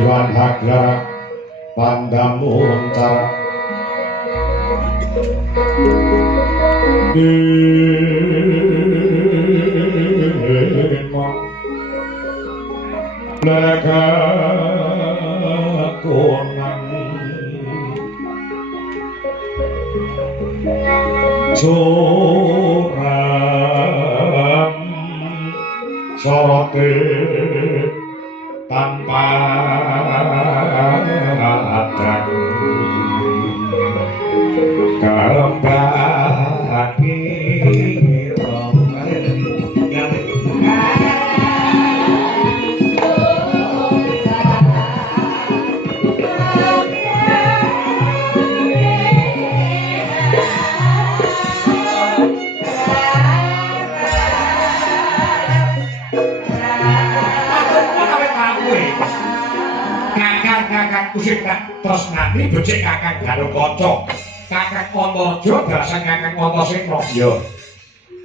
Iwan Hagar Pandamu Wentar Dima Lega Konang Suram Sorote tanpa adang kembali Kusik tak tresnani becik Kakang Galukaca. Kakang Antarja dalasan Kakang Antasena. Iya.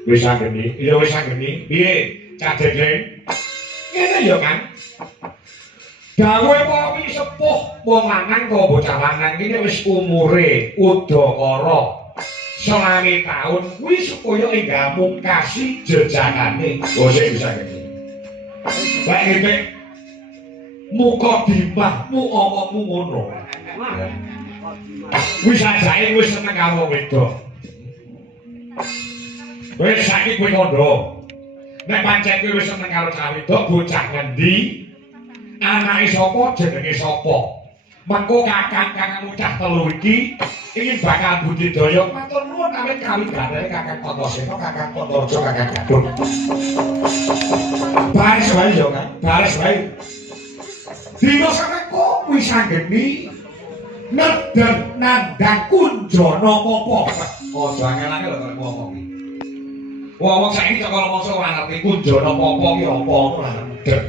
Wis anggeni. Iya wis anggeni. Piye? Cak Dendeng? Ngene ya, Kang. Dawuhe para sepuh wong lanang kok bocah lanang iki wis umure udakara 20 taun kuwi supaya enggak mungkasi jejakane. Oh sik bisa ngene. Baik ngene. Muka dimahmu omongmu ngono. Wis ajake wis seneng karo wedok. Wis saiki kowe kandha. Nek pancen kowe wis seneng karo cah wedok, bocah ngendi? Anake sapa, jenenge sapa? Mengko kakang-kakang ucah telu iki ingin bakal budidaya matur nuwun awit kawigane Kakang Antasena, Kakang Antarja, Kakang Gadung. Baris wae yo, Kang. Baris wae. Dina samengko wis anggeni nedeng nandhang kunjana apa. Aja angel-angel lho ngomong iki. Wong saiki kok mongso ora ngerti kunjana apa ki apa ora nedeng.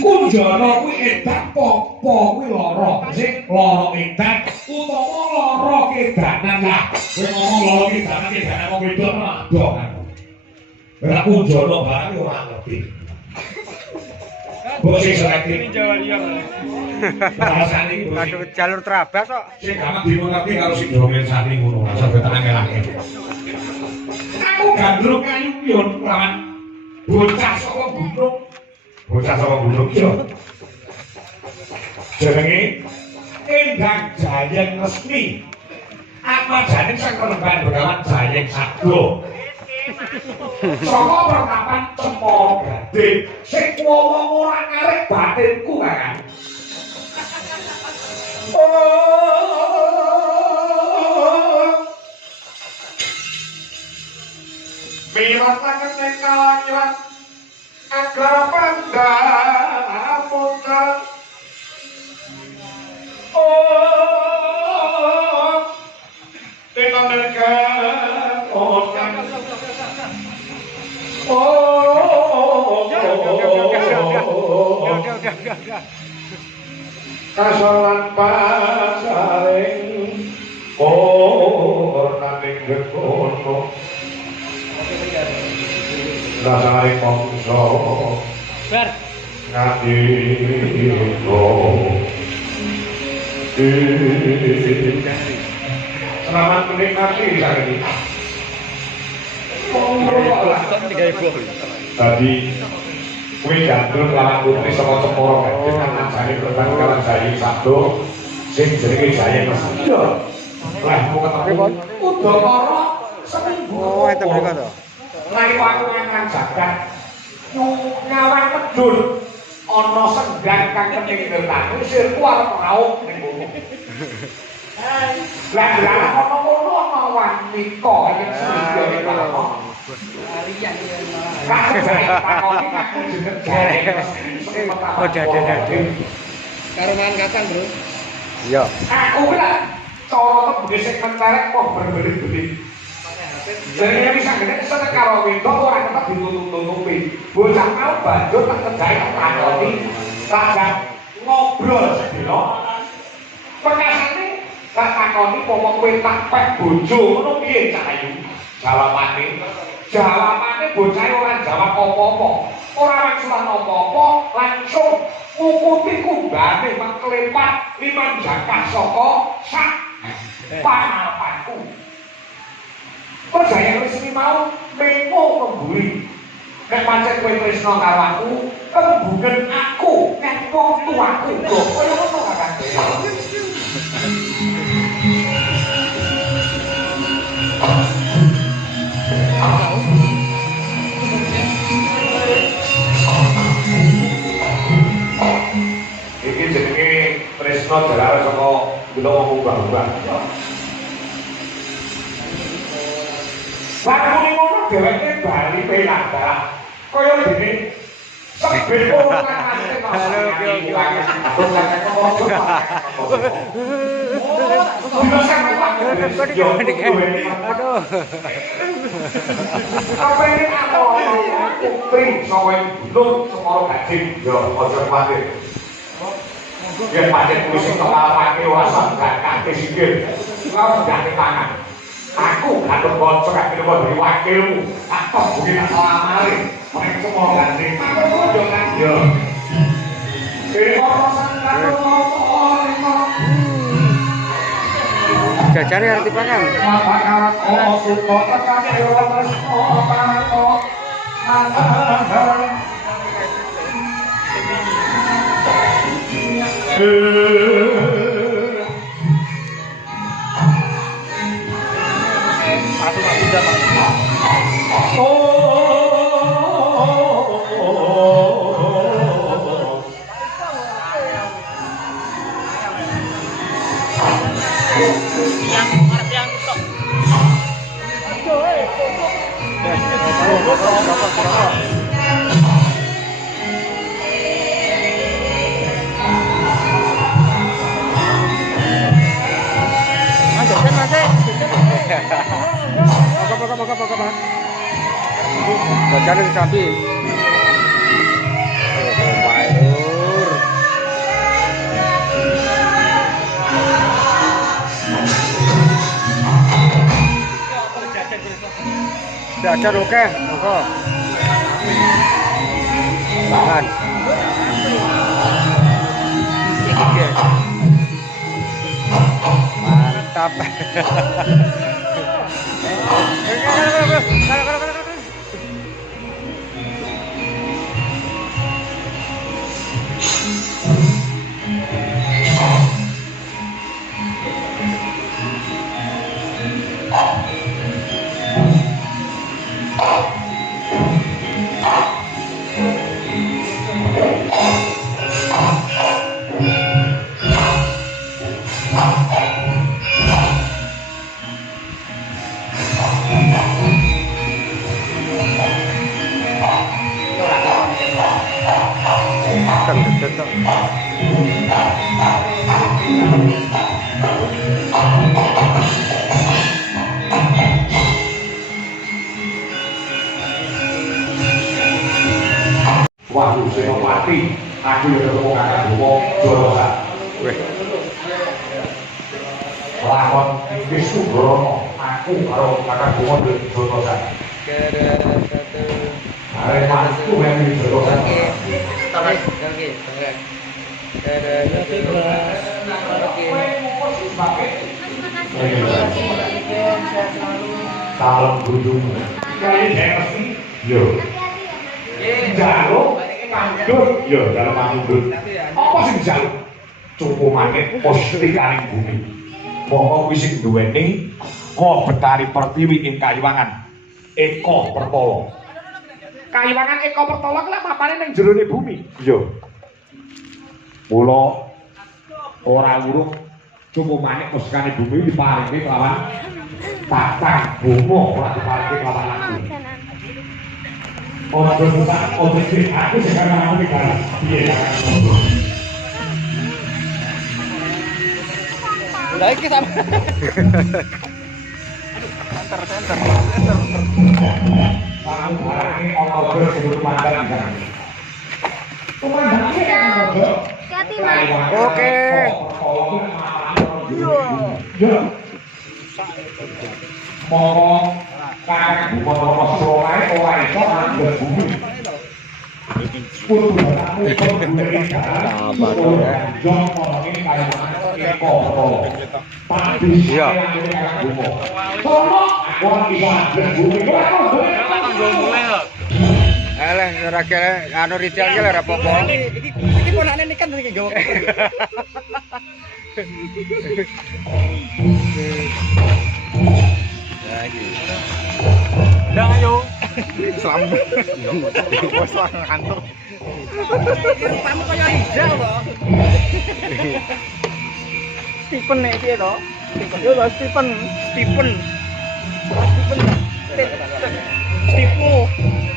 Kunjana kuwi edan apa kuwi lara. Sing lara edan utawa lara kedanan lah. Kowe ngomong lara kedanan wong wedok ora ado kan. Ora kunjana barang ora ngerti. Bosih selektif Jawa Liang. bahasa ini Aduh jalur terabas kok. sing gampang dimengerti kalau sing domen sani ngono sampe tenang-tenang. Aku gandrung kayu pion lawan bocah saka gunung. Bocah saka gunung yo. Jenenge Endang Jayeng Resmi. Apa jane sang penemban Begawan Jayeng Sabdo. Saka pertapan Cempaka Gading sing wong ora ngarep batinku Kakang. Mirat tangan ning kalangan agar pandamuka. Dengan mereka kasalan pasaring naning gegono dasaring mongso Bar ngadiko selamat menikmati hari ini. Tadi kue gandrung lawan putri saka Cempaka Gading kan ajane pertandingan Jayeng Sabdo sing jenenge Jayeng Resmi. Lah mau ketemu udakara seminggu. Oh, itu mereka to. Rai waktu nang jagat nyawang medun ana senggan kang kening ngertani sirku arep rauk ning kono. Lah ana ngono ana wanita yen sing iki. Oh, dadi. Karuman kapan, Bro? Iya. Aku lah cara kebudhe sing menterek kok berbeli-beli. Jadi bisa gede kesana karo wedok ora tetep ditutup-tutupi. Bocah mau banjur tak kerjae tak takoni, tak ngobrol sedina. Pengasane tak takoni pomo kowe tak pek bojo ngono piye Cak Ayu? Jawabane Jawabane bocah ora jawab apa-apa. Ora wangsulan apa-apa, langsung ngukuti kumbane mengkelepat liman jangkah saka sak pangarepanku. Percaya wis mau mengko kemburi. Nek pancen kowe tresna karo aku, kembungen aku nek wong tuaku kok kaya ngono kan. Iki jenenge tresna jalar saka kula wong ubah-ubah. Lakune ngono dheweke bali penak. Kaya dene sebet ora nate kok. Aduh. Apa ini apa? Putri saka gunung Semoro Gading. Yo aja kuwatir. Yen pancen kuwi sing kepalane ora saged kate sikil. Ora gak tangan. Aku ngatur kanca kak kira dari wakilmu. Apa bumi nak lamare. Nek Semoro Gading. Aku bojo kan yo. Jajare arti pangan. Jajare disambi. Jajar oke, monggo. Tangan. Mantap. Wahyu Senopati, aku yang ketemu kakak Bowo Jorosa. Lakon Wisnu Brono, aku karo kakak Bowo Jorosa. Aremaniku yang di Jorosa. Salam gunung. Kali saya mesti, yo. Jaluk kandut ya dalam mandut. Apa sing jaluk? Cupumane postikaning bumi. Monggo kuwi sing duweni Betari Pertiwi ing Kayiwangan. Eko Pertolo. Kayiwangan Eko Pertolo kuwi mapane ning jerone bumi. Iya. Mula ora urung cupumane postikane bumi diparingi kelawan tatang bomo ora diparingi kelawan langsung. Ojo susah, ojo sih, aku sekarang mau dikalah. Iya, udah iki sama. Center. Barang-barangnya ojo sebelum makan kan. Oke. Moro Kakak bukan Surabaya, orang itu ada bumi. Sepuluh kamu berdiri jom orang ini kayak kok. Iya. Orang bisa berbumi. Alah, ora kira anu retail ki ora apa-apa. Iki ponane ini kan iki gawa. Udah ayo. Selamat. Bos ngantuk. Kamu kaya hijau kok. Stephen nek piye to? Yo lho Stephen. Stipu.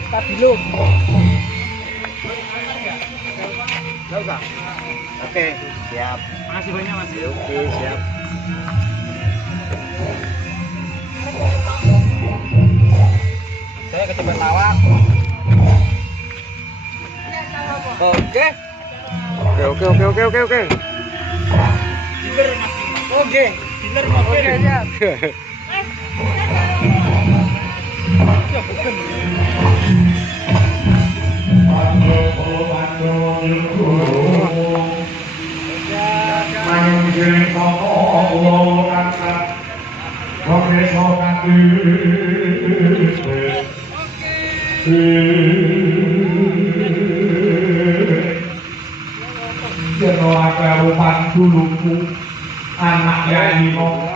Stabilo. Enggak. Oke, siap. Makasih banyak Mas. Oke, siap. Saya kecebet lawak. Oke. Oke. Dealer Mas. Oke. Dealer mobil. Oke, siap. Ya bukan. Anak Yai Mo,